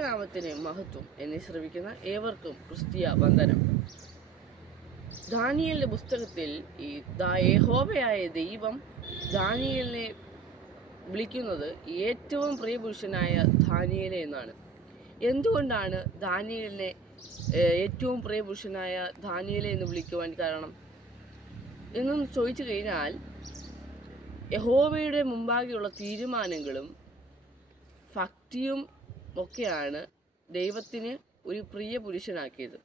നാമത്തിന് മഹത്വം എന്നെ ശ്രമിക്കുന്ന ഏവർക്കും ക്രിസ്തീയ വന്ദനം. ദാനിയേലിന്റെ പുസ്തകത്തിൽ ഈ യഹോവയായ ദൈവം ദാനിയേലിനെ വിളിക്കുന്നത് ഏറ്റവും പ്രിയപുരുഷനായ ദാനിയേലേ എന്നാണ്. എന്തുകൊണ്ടാണ് ദാനിയേലിനെ ഏറ്റവും പ്രിയപുരുഷനായ ദാനിയേലേ എന്ന് വിളിക്കുവാൻ കാരണം എന്നൊന്ന് ചോദിച്ചു കഴിഞ്ഞാൽ, യഹോവയുടെ മുമ്പാകെയുള്ള തീരുമാനങ്ങളും ഭക്തിയും ഒക്കെയാണ് ദൈവത്തിന് ഒരു പ്രിയ പുരുഷനാക്കിയത്.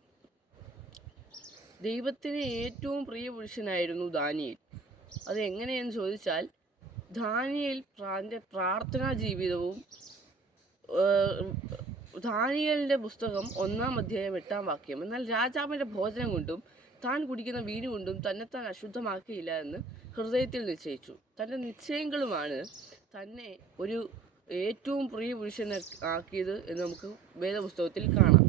ദൈവത്തിന് ഏറ്റവും പ്രിയ പുരുഷനായിരുന്നു ദാനിയേൽ. അത് എങ്ങനെയെന്ന് ചോദിച്ചാൽ, ദാനിയേൽ പ്രാർത്ഥനാ ജീവിതവും ദാനിയേലിൻ്റെ പുസ്തകം 1-ാം അധ്യായം 8-ാം വാക്യം, എന്നാൽ രാജാവിൻ്റെ ഭോജനം കൊണ്ടും താൻ കുടിക്കുന്ന വീഞ്ഞു കൊണ്ടും തന്നെത്താൻ അശുദ്ധമാക്കിയില്ല എന്ന് ഹൃദയത്തിൽ നിശ്ചയിച്ചു. തൻ്റെ നിശ്ചയങ്ങളുമാണ് തന്നെ ഒരു ഏറ്റവും പ്രിയ പുരുഷനെ ആക്കിയത് എന്ന് നമുക്ക് വേദപുസ്തകത്തിൽ കാണാം.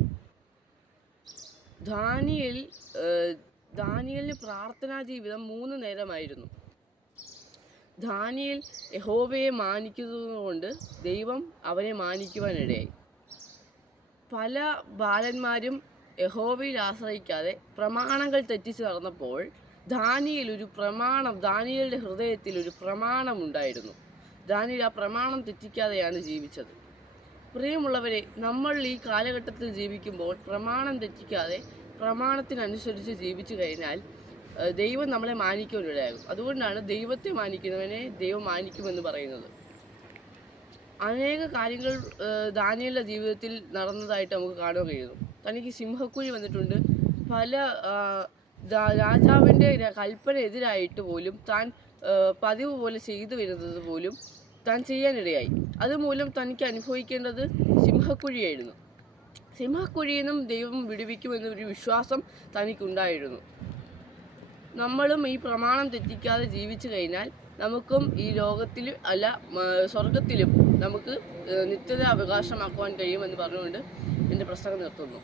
ദാനിയേലിന് പ്രാർത്ഥനാ ജീവിതം 3 നേരമായിരുന്നു. ദാനിയേൽ യഹോവയെ മാനിക്കുന്നതുകൊണ്ട് ദൈവം അവനെ മാനിക്കുവാനിടയായി. പല ബാലന്മാരും യഹോവയിൽ ആശ്രയിക്കാതെ പ്രമാണങ്ങൾ തെറ്റിച്ച് നടന്നപ്പോൾ ദാനിയേലിൻ്റെ ഹൃദയത്തിൽ ഒരു പ്രമാണം ഉണ്ടായിരുന്നു. ദാനിയേൽ ആ പ്രമാണം തെറ്റിക്കാതെയാണ് ജീവിച്ചത്. പ്രിയമുള്ളവരെ, നമ്മൾ ഈ കാലഘട്ടത്തിൽ ജീവിക്കുമ്പോൾ പ്രമാണം തെറ്റിക്കാതെ പ്രമാണത്തിനനുസരിച്ച് ജീവിച്ചു കഴിഞ്ഞാൽ ദൈവം നമ്മളെ മാനിക്കുവാനിടയാകും. അതുകൊണ്ടാണ് ദൈവത്തെ മാനിക്കുന്നവനെ ദൈവം മാനിക്കുമെന്ന് പറയുന്നത്. അനേക കാര്യങ്ങൾ ദാനിയേലിൻ്റെ ജീവിതത്തിൽ നടന്നതായിട്ട് നമുക്ക് കാണാൻ കഴിയുന്നു. തനിക്ക് സിംഹക്കുഴി വന്നിട്ടുണ്ട്. പല രാജാവിൻ്റെ കൽപ്പന എതിരായിട്ട് പോലും താൻ പതിവ് പോലെ ചെയ്തു വരുന്നത് പോലും താൻ ചെയ്യാനിടയായി. അതുമൂലം തനിക്ക് അനുഭവിക്കേണ്ടത് സിംഹക്കുഴിയായിരുന്നു. സിംഹക്കുഴിയിൽ നിന്നും ദൈവം വിടുവിക്കുമെന്നൊരു വിശ്വാസം തനിക്കുണ്ടായിരുന്നു. നമ്മളും ഈ പ്രമാണം തെറ്റിക്കാതെ ജീവിച്ചു കഴിഞ്ഞാൽ നമുക്കും ഈ ലോകത്തിലും അല്ല സ്വർഗത്തിലും നമുക്ക് നിത്യത അവകാശമാക്കുവാൻ കഴിയുമെന്ന് പറഞ്ഞുകൊണ്ട് എൻ്റെ പ്രസംഗം നിർത്തുന്നു.